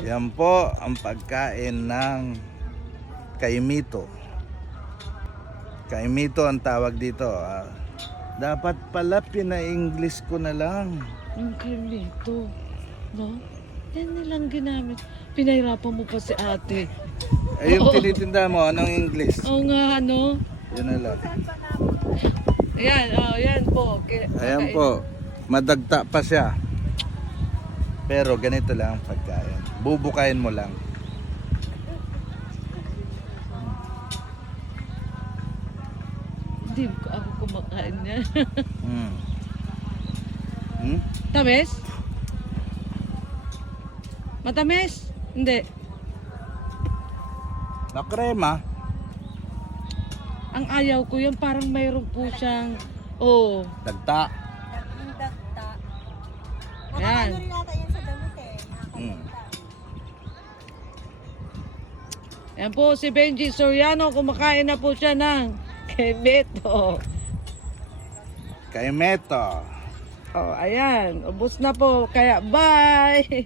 Yan po ang pagkain ng kaimito. Kaimito ang tawag dito. Dapat pala pina-English ko na lang. Yung kaimito. No? Yan nilang ginamit. Pinahirapan mo pa si ate. Ay, yung Oo. tinitinda mo, anong English? Oo nga, ano? Yun na lang. Yan, yan po. Ayan po, madagta pa siya. Pero ganito lang ang pagkain. Bubukayin mo lang. Hindi ko ako kumakain niya. Hmm. Hmm? Tamis? Matamis? Hindi. Makrema. Ang ayaw ko yan, parang mayroon po siyang... Oh, Dagta. Yung dagta. Ayan. Nakakano rin nata yan sa gamot eh. Hmm. yan po si Benji Soriano, kumakain na po siya ng kemeto. Kaimeto. Oh, ayan. Ubus na po. Kaya, bye!